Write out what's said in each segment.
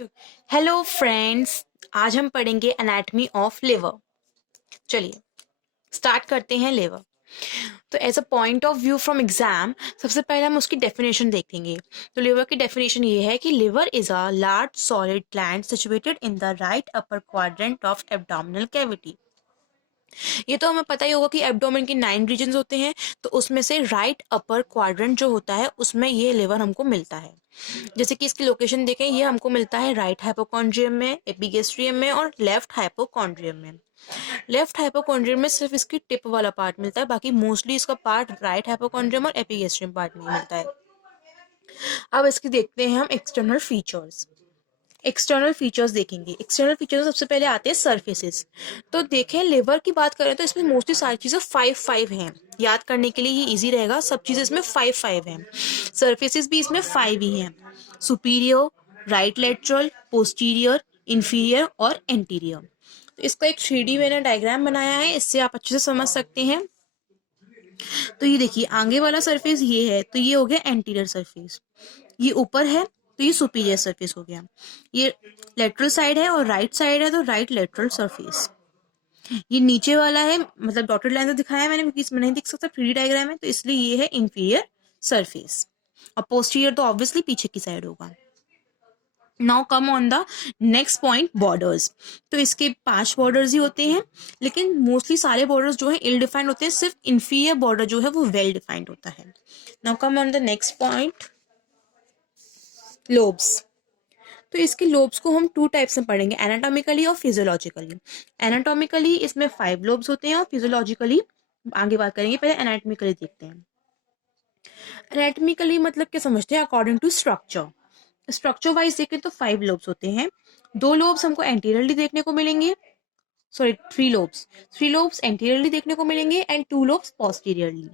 Hello friends. आज हम पढ़ेंगे एनाटॉमी ऑफ लिवर। चलिए स्टार्ट करते हैं लिवर। तो as a point of view from exam सबसे पहले हम उसकी डेफिनेशन देखेंगे। तो लिवर की डेफिनेशन ये है कि liver is a large solid gland situated in the right upper quadrant of abdominal cavity. ये तो हमें पता ही होगा कि एब्डोमेन के 9 रीजन्स होते हैं, तो उसमें से राइट अपर क्वाड्रेंट जो होता है उसमें ये लिवर हमको मिलता है। जैसे कि इसकी लोकेशन देखें, ये हमको मिलता है राइट हाइपोकॉन्ड्रियम में, एपिगेस्ट्रियम में और लेफ्ट हाइपोकॉन्ड्रियम में। लेफ्ट हाइपोकॉन्ड्रियम में सिर्फ इसकी टिप वाला पार्ट मिलता है, बाकी मोस्टली इसका पार्ट राइट हाइपोकॉन्ड्रियम और एपिगेस्ट्रियम पार्ट में मिलता है। अब इसकी देखते हैं हम एक्सटर्नल फीचर्स। एक्सटर्नल फीचर्स देखेंगे। एक्सटर्नल फीचर्स सबसे पहले आते हैं सरफेसेस। तो देखें लिवर की बात करें तो इसमें मोस्टली सारी चीज़ें 5-5 हैं। याद करने के लिए ये इजी रहेगा, सब चीज़ें इसमें 5-5 हैं। सरफेसेस भी इसमें 5 ही हैं। Superior, right lateral, posterior, inferior और एंटीरियर। तो इसका एक 3D मैंने डायग्राम बनाया है, इससे आप अच्छे से समझ सकते हैं। तो ये देखिए आगे वाला सरफेस ये है, तो ये हो गया एंटीरियर सरफेस। ये ऊपर है तो ये सुपीरियर सरफेस हो गया। ये लेटरल साइड है और राइट साइड है तो राइट लेटरल सरफेस। ये नीचे वाला है, मतलब डॉटेड लाइन से दिखाया है मैंने क्योंकि इसमें नहीं दिख सकता 3D डायग्राम है, तो इसलिए ये है इंफीरियर सरफेस। और पोस्टीरियर तो ऑब्वियसली पीछे की साइड होगा। Now come on the next point, borders. तो इसके 5 बॉर्डर्स ही होते हैं, लेकिन मोस्टली सारे बॉर्डर्स जो है इल डिफाइंड होते हैं, सिर्फ इंफीरियर बॉर्डर जो है वो वेल डिफाइंड होता है। Now come on the next point, lobes. तो इसके लोब्स को हम 2 टाइप्स में पढ़ेंगे, एनाटॉमिकली और फिजियोलॉजिकली। एनाटॉमिकली इसमें 5 लोब्स होते हैं और फिजियोलॉजिकली आगे बात करेंगे, पहले एनाटॉमिकली देखते हैं। एनाटॉमिकली मतलब क्या समझते हैं, according to structure. Structure wise देखें तो 5 लोब्स होते हैं। 2 लोब्स हमको एंटीरियरली देखने को मिलेंगे, सॉरी 3 लोब्स एंटीरियरली देखने को मिलेंगे एंड 2 लोब्स पोस्टीरियरली।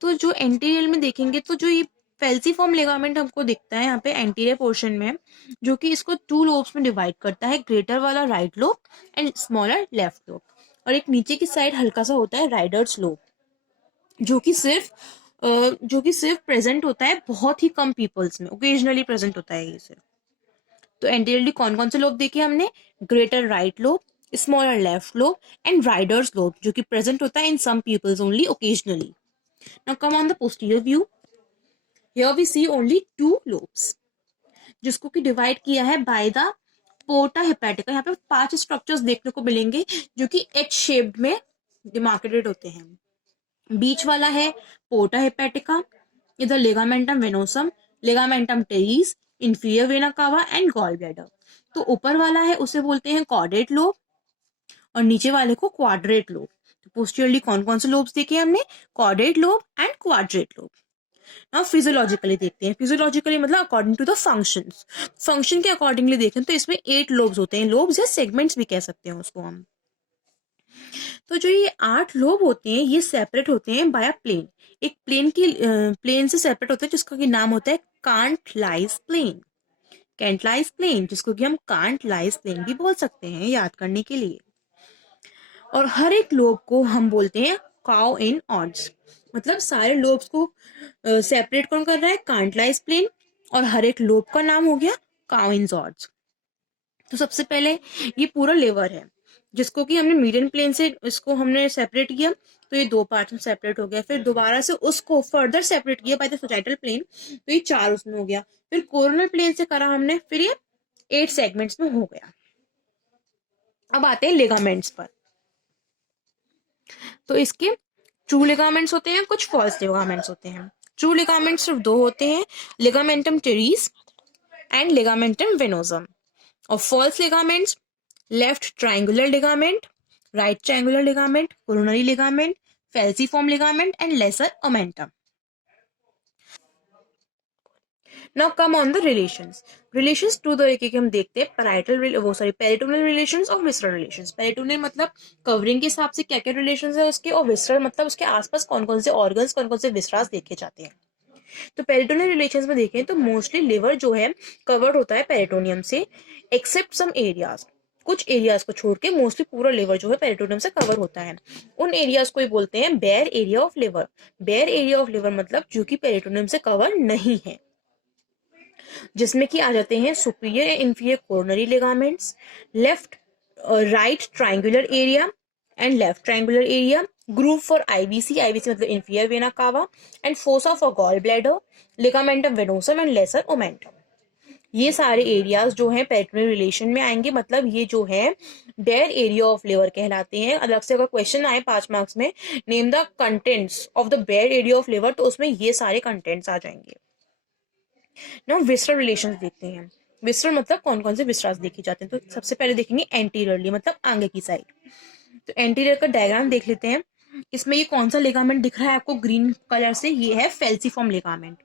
तो जो एंटीरियर में देखेंगे तो जो ये फेल्सीफॉर्म लिगामेंट हमको दिखता है यहाँ पे एंटीरियर पोर्शन में, जो कि इसको 2 लोब्स में डिवाइड करता है, ग्रेटर वाला right lobe and smaller left lobe. और एक नीचे की साइड हल्का सा होता है राइडर्स लोब, जो कि सिर्फ प्रेजेंट होता है बहुत ही कम पीपल्स में, ओकेजनली प्रेजेंट होता है ये सिर्फ। तो एंटीरियरली कौन कौन से लोब देखे हमने, greater right lobe, smaller left lobe and Riedel's lobe, जो कि प्रेजेंट होता है in some peoples only occasionally. Now come on the posterior view. Here we see only 2 lobes, जिसको कि डिवाइड किया है बाय द पोर्टा हेपेटिका। यहाँ पे 5 स्ट्रक्चर्स देखने को मिलेंगे जो कि एच शेप्ड में डिमार्केटेड होते हैं। बीच वाला है पोर्टा हेपेटिका, इधर ligamentum venosum, ligamentum teres, inferior vena cava and gall bladder. तो ऊपर वाला है उसे बोलते हैं कॉर्डेट लोब और नीचे वाले को क्वाड्रेट लोब। तो पोस्टीरियरली कौन कौन से लोब्स देखे हमने, caudate lobe and quadrate lobe. Now physiologically देखते हैं। फिजियोलॉजिकली मतलब according to the functions. Function के अकॉर्डिंगली देखें तो इसमें 8 लोब्स होते हैं, लोब्स या सेगमेंट्स भी कह सकते हैं उसको हम। तो जो ये 8 लोब होते हैं ये सेपरेट होते हैं बाय प्लेन। एक प्लेन से सेपरेट होते हैं जिसका कि नाम होता है कांटलाइज प्लेन। कैंटलाइज प्लेन, जिसको कि हम कांटलाइज प्लेन भी बोल सकते हैं याद करने के लिए। और हर एक लोब को हम बोलते हैं काउ इन ऑर्ड्स, मतलब सारे लोब्स को सेपरेट कौन कर रहा है, कांटलाइज प्लेन, और हर एक लोब का नाम हो गया काउ इन ऑर्ड्स। तो सबसे पहले ये पूरा लिवर है, जिसको कि हमने मीडियन प्लेन से इसको हमने सेपरेट किया, तो ये 2 पार्ट में सेपरेट हो गया। फिर दोबारा से उसको फर्दर सेपरेट किया बाय द सोसाइटल प्लेन, तो ये 4 उसमें हो गया। फिर कोरोनल प्लेन से करा हमने, फिर ये 8 सेगमेंट्स में हो गया। अब आते हैं लिगामेंट्स पर। तो इसके ट्रू लिगामेंट्स होते हैं, कुछ फॉल्स लिगामेंट्स होते हैं। ट्रू लिगामेंट्स सिर्फ 2 होते हैं, ligamentum teres and ligamentum venosum. और false ligaments, left triangular ligament, right triangular ligament, coronary ligament, falciform ligament and lesser omentum. Now come on the relations. Relations 2 तरीके के हम देखते हैं, पेरिटोनल रिलेशंस और विसरल रिलेशंस। पेरिटोनल मतलब covering के हिसाब से क्या क्या रिलेशंस है उसके, और विसरल मतलब उसके आसपास कौन कौन से ऑर्गन्स, कौन कौन से विसरास देखे जाते हैं। तो पेरिटोनियल रिलेशंस में देखें तो मोस्टली लिवर जो है कवर्ड होता है पेरिटोनियम से, एक्सेप्ट सम एरियाज। कुछ एरियाज को छोड़ के मोस्टली पूरा लिवर जो है पेरिटोनियम से कवर होता है। उन एरियाज को ही बोलते हैं bare area of liver. Bare area of liver मतलब जो कि पेरिटोनियम से कवर नहीं है। जिसमें कि आ जाते हैं superior and inferior coronary ligaments, left right triangular area and left triangular area, groove for IVC, IVC मतलब inferior vena cava, and fossa for gall bladder, ligamentum venosum and lesser omentum. ये सारे एरियाज जो हैं peritoneal relation में आएंगे, मतलब ये जो है डेयर एरिया ऑफ लिवर कहलाते हैं। अलग से अगर क्वेश्चन आए 5 मार्क्स में, name the contents of the bare area of liver, तो उसमें ये सारे कंटेंट्स आ जाएंगे ना। विसरल रिलेशंस देखते हैं। विसरल मतलब कौन कौन से विसरास देखे जाते हैं, तो सबसे पहले देखेंगे एंटीरियरली मतलब आगे की साइड। तो एंटीरियर का डायग्राम देख लेते हैं। इसमें ये कौन सा लिगामेंट दिख रहा है आपको ग्रीन कलर से, ये है फेल्सीफॉर्म लिगामेंट।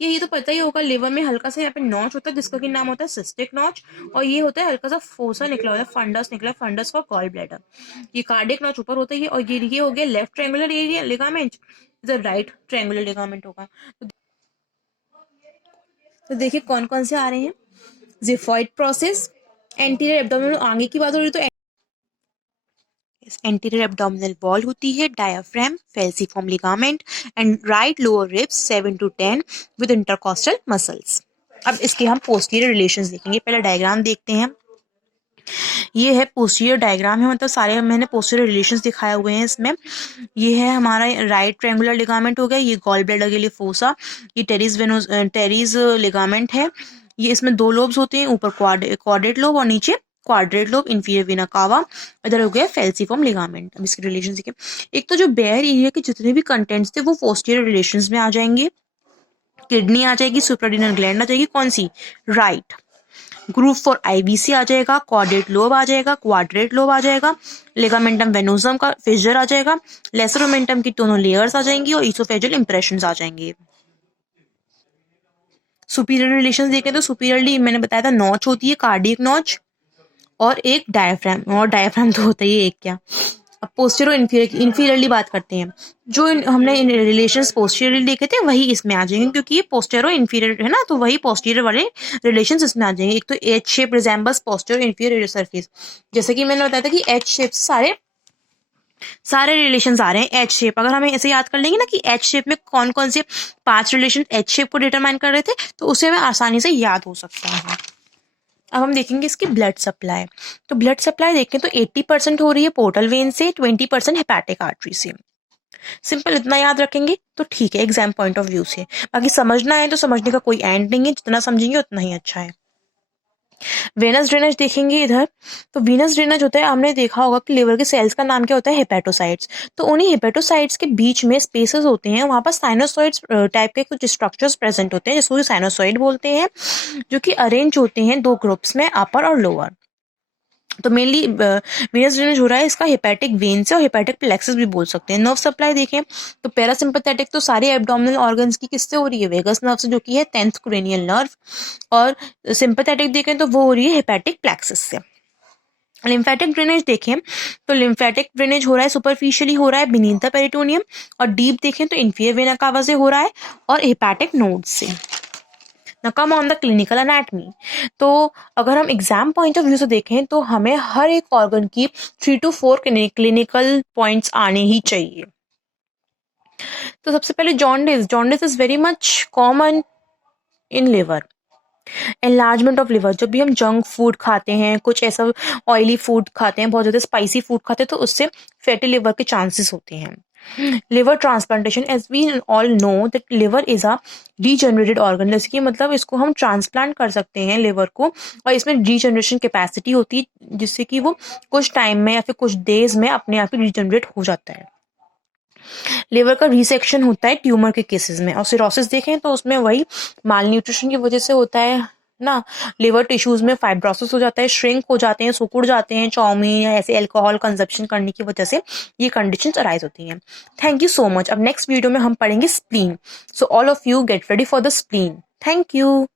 ये तो पता ही होगा, लिवर में हल्का सा यहाँ पे नॉच होता है जिसका कि नाम होता है सिस्टिक नॉच, और ये होता है हल्का सा फोसा निकला होता है, फंडस निकला है, फंडस फॉर गॉल ब्लैडर। ये कार्डियक नॉच ऊपर होता है, और ये हो गया लेफ्ट ट्रायंगुलर एरिया लिगामेंट, इधर राइट ट्रायंगुलर लिगामेंट होगा। तो देखिए कौन कौन से आ रहे हैं। जिफॉइड प्रोसेस, एंटीरियर एब्डोमिनल, आगे की बात हो रही तो एंटीरियर एब्डोमिनल वॉल होती है, diaphragm, falciform ligament and right lower ribs 7 to 10 with intercostal muscles. अब इसके हम पोस्टीरियर रिलेशंस देखेंगे। पहले डायग्राम देखते हैं। ये है पोस्टीरियर डायग्राम है, मतलब सारे मैंने पोस्टीरियर रिलेशंस दिखाए हुए हैं इसमें। ये है हमारा राइट ट्रायंगुलर लिगामेंट हो गया, ये गॉल ब्लैडर के लिए फोसा, ये टेरिस लिगामेंट है। ये इसमें 2 लोब्स होते हैं, ऊपर क्वाड्रेट लोब और नीचे क्वाड्रेट लोब, इंफीरियर वेना कावा, इधर हो गया फेल्सीफॉर्म लिगामेंट। अब इसके रिलेशन देखें। एक तो जो बेयर एरिया के जितने भी कंटेंट्स थे वो पोस्टीरियर रिलेशंस में आ जाएंगे। किडनी आ जाएगी, सुप्राडीनल ग्लैंड आ जाएगी, कौन सी, राइट। ग्रूव फॉर आईवीसी आ जाएगा, क्वाड्रेट लोब आ जाएगा, क्वाड्रेट लोब आ जाएगा, लिगामेंटम वेनोसम का फिशर आ जाएगा, लेसर ओमेंटम की दोनों लेयर्स आ जाएंगी और ईसोफेजियल इंप्रेशंस आ जाएंगे। सुपीरियर रिलेशंस देखें तो सुपीरियरली मैंने बताया था नॉच होती है, कार्डियक नॉच, और एक डायफ्राम, और डायफ्राम तो होता ही है एक क्या। अब पोस्टीरियर इंफीरियरली बात करते हैं। जो हमने रिलेशंस पोस्टीरियरली देखे थे वही इसमें आ जाएंगे, क्योंकि ये पोस्टीरियर इंफीरियर है ना, तो वही पोस्टीरियर वाले रिलेशंस इसमें आ जाएंगे। एक तो H shape resembles posterior inferior surface, जैसे कि मैंने बताया था कि एच शेप से सारे रिलेशंस आ रहे हैं। एच शेप अगर हमें ऐसे याद कर लेंगे ना कि एच शेप में कौन कौन से 5 रिलेशन एच शेप को डिटरमाइन कर रहे थे, तो उसे हमें आसानी से याद हो सकता है। अब हम देखेंगे इसकी ब्लड सप्लाई। तो ब्लड सप्लाई देखें तो 80% हो रही है पोर्टल वेन से, 20% हेपेटिक आर्टरी से। सिंपल इतना याद रखेंगे तो ठीक है एग्जाम पॉइंट ऑफ व्यू से। बाकी समझना है तो समझने का कोई एंड नहीं है, जितना समझेंगे उतना ही अच्छा है। वेनस ड्रेनेज देखेंगे इधर। तो वीनस ड्रेनेज होता है, हमने देखा होगा कि लिवर के सेल्स का नाम क्या होता है, हेपेटोसाइट्स। तो उन्हीं हेपेटोसाइट्स के बीच में स्पेसेस होते हैं, वहां पर साइनोसॉइड्स टाइप के कुछ स्ट्रक्चर्स प्रेजेंट होते हैं जिसको साइनोसॉइड बोलते हैं, जो कि अरेंज होते हैं 2 ग्रुप्स में, अपर और लोअर। तो मेनली वीनस ड्रेनेज हो रहा है इसका हेपेटिक वेन से, और हेपेटिक प्लेक्सस भी बोल सकते हैं। नर्व सप्लाई देखें तो पैरासिम्पैथेटिक तो सारे एब्डोमिनल ऑर्गन्स की किससे हो रही है, वेगस नर्व से, जो कि है 10th क्रेनियल नर्व। और सिंपैथेटिक देखें तो वो हो रही है हेपेटिक प्लेक्सस से। लिम्फेटिक ड्रेनेज देखें तो लिम्फेटिक ड्रेनेज हो रहा है सुपरफिशियली हो रहा है बिनीथ द पेरिटोनियम, और डीप देखें तो इंफीरियर वेना कावा से हो रहा है और हेपेटिक नोड से। Now come on the clinical anatomy। तो अगर हम एग्जाम पॉइंट ऑफ व्यू से देखें तो हमें हर एक ऑर्गन की 3 to 4 क्लिनिकल पॉइंट्स आने ही चाहिए। तो सबसे पहले jaundice. Jaundice is very much common in liver. Enlargement of liver, जब भी हम जंक फूड खाते हैं, कुछ ऐसा ऑयली फूड खाते हैं, बहुत ज़्यादा स्पाइसी फूड खाते हैं, तो उससे फैटी लिवर के चांसेस होते हैं। Liver transplantation, as we all know that liver is a degenerated organ, जैसे कि मतलब इसको हम ट्रांसप्लांट कर सकते हैं लिवर को, और इसमें डीजनरेशन कैपेसिटी होती है जिससे कि वो कुछ टाइम में या फिर कुछ डेज में अपने आप ही डीजनरेट हो जाता है। लिवर का रिसेक्शन होता है ट्यूमर के केसेस में। और सिरोसिस देखें तो उसमें वही माल न्यूट्रिशन की वजह से होता है ना, लिवर टिश्यूज में फाइब्रोसिस हो जाता है, श्रिंक हो जाते हैं, सिकुड़ जाते हैं, चाउमीन या ऐसे अल्कोहल कंजप्शन करने की वजह से ये कंडीशंस अराइज होती हैं। Thank you so much. अब नेक्स्ट वीडियो में हम पढ़ेंगे spleen. So all of you get ready for the spleen. Thank you.